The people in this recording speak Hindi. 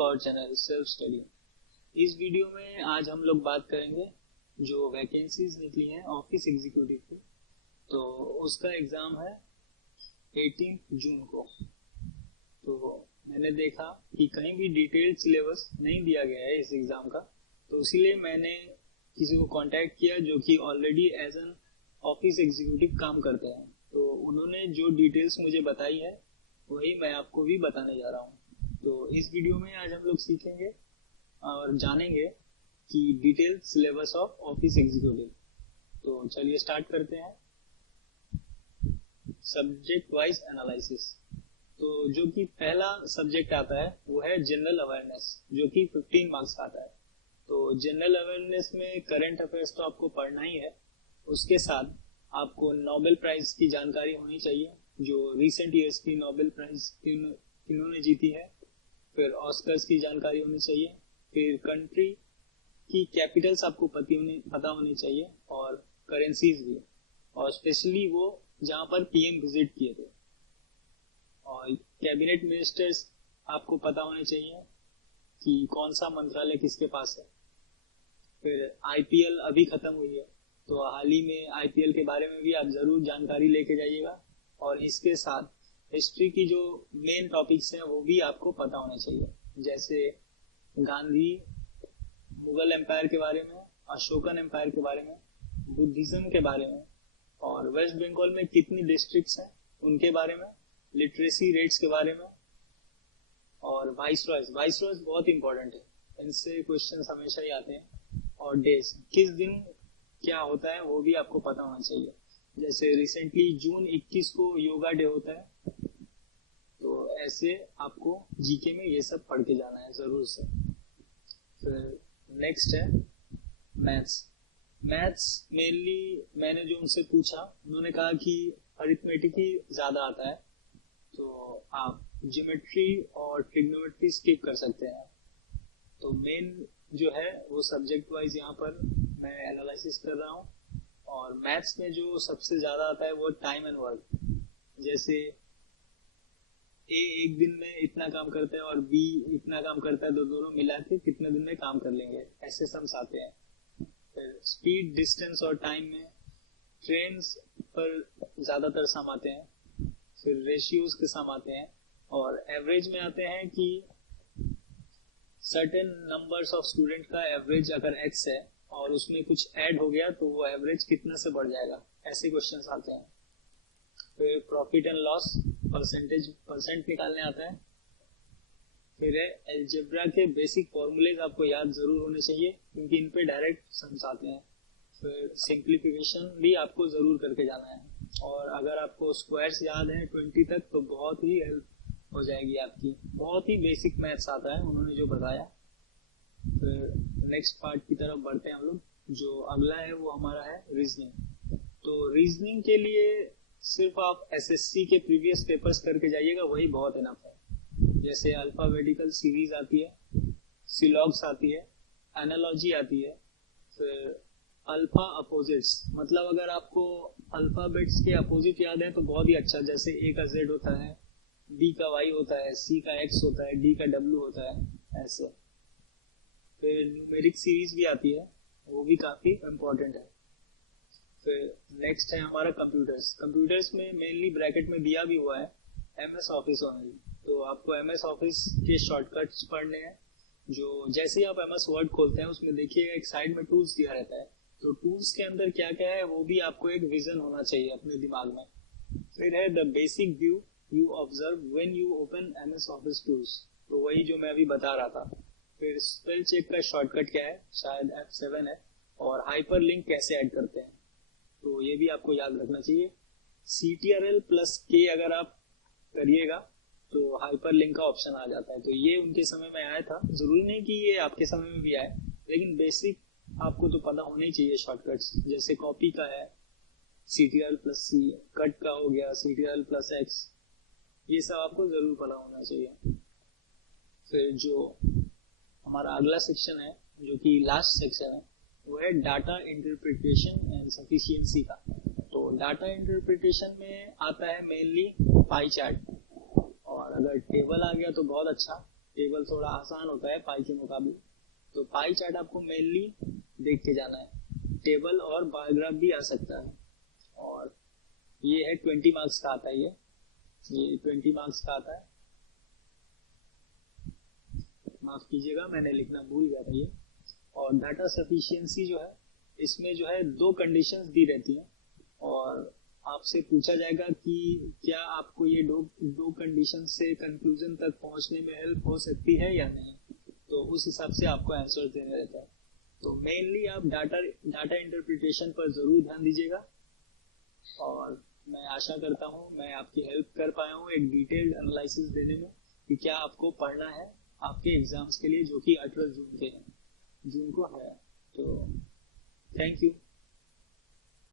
Our channel self study. इस वीडियो में आज हम लोग बात करेंगे जो वैकेंसीज निकली हैं ऑफिस एग्जीक्यूटिव की, तो उसका एग्ज़ाम है 18 जून को। तो मैंने देखा कि कहीं भी डिटेल्ड सिलेबस नहीं दिया गया है इस एग्ज़ाम का, तो इसीलिए मैंने किसी को कांटेक्ट किया जो कि already as an office executive काम करते हैं। तो उन्होंने जो डिटेल्स मुझे बताई है वही मैं आपको भी बताने जा रहा हूँ। तो इस वीडियो में आज हम लोग सीखेंगे और जानेंगे कि detail syllabus of office executive. तो चलिए स्टार्ट करते हैं। Subject wise analysis. तो जो कि पहला सब्जेक्ट आता है वो है जनरल अवेयरनेस, जो कि 15 मार्क्स का आता है। तो जनरल अवेयरनेस में करंट अफेयर्स तो आपको पढ़ना ही है, उसके साथ आपको नोबेल प्राइज की जानकारी होनी चाहिए, जो रिसेंट ईयर्स की नोबेल प्राइज किन्होंने जीती है। फिर ऑस्कर्स की जानकारी होनी चाहिए, फिर कंट्री की कैपिटल्स आपको पता होनी चाहिए और करेंसीज भी, और स्पेशली वो जहाँ पर पीएम विजिट किए थे। और कैबिनेट मिनिस्टर्स आपको पता होने चाहिए कि कौन सा मंत्रालय किसके पास है। फिर आईपीएल अभी खत्म हुई है, तो हाल ही में आईपीएल के बारे में भी आप जरूर जानकारी लेके जाइएगा। और इसके साथ हिस्ट्री की जो मेन टॉपिक्स हैं वो भी आपको पता होने चाहिए, जैसे गांधी मुगल एम्पायर के बारे में, अशोकन एम्पायर के बारे में, बुद्धिज्म के बारे में, और वेस्ट बंगाल में कितनी डिस्ट्रिक्ट्स हैं उनके बारे में, लिटरेसी रेट्स के बारे में, और वाइसरॉयज बहुत इंपॉर्टेंट है, इनसे क्वेश्चंस हमेशा ही आते हैं। और डेज, किस दिन क्या होता है वो भी आपको पता होना चाहिए। जैसे रिसेंटली जून 21 को योगा डे होता है, तो ऐसे आपको जीके में ये सब पढ़ के जाना है जरूर से। फिर नेक्स्ट है मैथ्स मेनली मैंने जो उनसे पूछा, उन्होंने कहा कि अरिथमेटिक ही ज्यादा आता है, तो आप ज्योमेट्री और ट्रिग्नोमेट्री स्किप कर सकते हैं। तो मेन जो है वो सब्जेक्ट वाइज यहाँ पर मैं एनालिसिस कर रहा हूँ। और मैथ्स में जो सबसे ज्यादा आता है वो टाइम एंड वर्क, जैसे ए एक दिन में इतना काम करता है और बी इतना काम करता है, दोनों मिला के कितने दिन में काम कर लेंगे, ऐसे सम्स आते हैं। फिर स्पीड, डिस्टेंस और टाइम में ट्रेन पर ज्यादातर सम आते हैं। फिर रेशियोज के सम आते हैं, और एवरेज में आते हैं कि सर्टेन नंबर्स ऑफ स्टूडेंट का एवरेज अगर x है और उसमें कुछ ऐड हो गया तो वो एवरेज कितना से बढ़ जाएगा, ऐसे क्वेश्चंस आते हैं। फिर प्रॉफिट एंड लॉस परसेंट निकालने आता है। फिर है अलजेब्रा के बेसिक फॉर्मूलेज आपको याद जरूर होने चाहिए, क्योंकि इन पे डायरेक्ट सम्स आते हैं। फिर सिंप्लीफिकेशन भी आपको जरूर करके जाना है, और अगर आपको स्क्वायर्स याद है 20 तक तो बहुत ही हेल्प हो जाएगी आपकी। बहुत ही बेसिक मैथ्स आता है उन्होंने जो बताया। फिर नेक्स्ट पार्ट की तरफ बढ़ते हैं हम लोग। जो अगला है वो हमारा है रीजनिंग। तो रीजनिंग के लिए सिर्फ आप एसएससी के प्रीवियस पेपर्स करके जाइएगा, वही बहुत इनफ है। जैसे अल्फाबेटिकल सीरीज आती है, सिलॉग्स आती है, एनालॉजी आती है, फिर अल्फा अपोजिट्स, मतलब अगर आपको अल्फाबेट्स के अपोजिट याद है तो बहुत ही अच्छा। जैसे ए का जेड होता है, बी का वाई होता है, सी का एक्स होता है, डी का डब्ल्यू होता है, ऐसे। फिर न्यूमेरिक सीरीज भी आती है, वो भी काफी इम्पोर्टेंट है। फिर नेक्स्ट है हमारा कंप्यूटर्स में मेनली ब्रैकेट में दिया भी हुआ है एमएस ऑफिस ओनली। तो आपको एमएस ऑफिस के शॉर्टकट्स पढ़ने हैं। जो जैसे ही आप एमएस वर्ड खोलते हैं उसमें देखिएगा एक साइड में टूल्स दिया रहता है, तो टूल्स के अंदर क्या क्या है वो भी आपको एक विजन होना चाहिए अपने दिमाग में। फिर है the basic view you observe when you open MS office tools, तो वही जो मैं अभी बता रहा था। फिर स्पेल चेक का शॉर्टकट क्या है, शायद F7 है। और हाइपर लिंक कैसे ऐड करते हैं, तो ये भी आपको याद रखना चाहिए। CTRL+K अगर आप करिएगा तो हाइपर लिंक का ऑप्शन आ जाता है। तो ये उनके समय में आया था, जरूरी नहीं कि ये आपके समय में भी आए, लेकिन बेसिक आपको तो पता होना ही चाहिए शॉर्टकट्स। जैसे कॉपी का है CTRL+C, कट का हो गया CTRL+X, ये सब आपको जरूर पता होना चाहिए। फिर जो हमारा अगला सेक्शन है, जो कि लास्ट सेक्शन है, वो है डाटा इंटरप्रिटेशन एंड सफिशिएंसी का। तो डाटा इंटरप्रिटेशन में आता है मेनली पाई चार्ट, और अगर टेबल आ गया तो बहुत अच्छा। टेबल थोड़ा आसान होता है पाई के मुकाबले। तो पाई चार्ट आपको मेनली देख के जाना है। टेबल और बार ग्राफ भी आ सकता है। और ये है 20 मार्क्स का आता है, ये 20 मार्क्स का आता है। माफ कीजिएगा, मैंने लिखना भूल गया था ये। और डाटा सफिशिएंसी जो है, इसमें जो है 2 कंडीशंस दी रहती हैं और आपसे पूछा जाएगा कि क्या आपको ये दो कंडीशन से कंक्लूजन तक पहुंचने में हेल्प हो सकती है या नहीं। तो उस हिसाब से आपको आंसर देना रहता है। तो मेनली आप डाटा इंटरप्रिटेशन पर जरूर ध्यान दीजिएगा। और मैं आशा करता हूँ मैं आपकी हेल्प कर पाया हूँ एक डिटेल्ड एनालिसिस देने में कि क्या आपको पढ़ना है आपके एग्जाम्स के लिए, जो कि 18 जून को है। तो थैंक यू।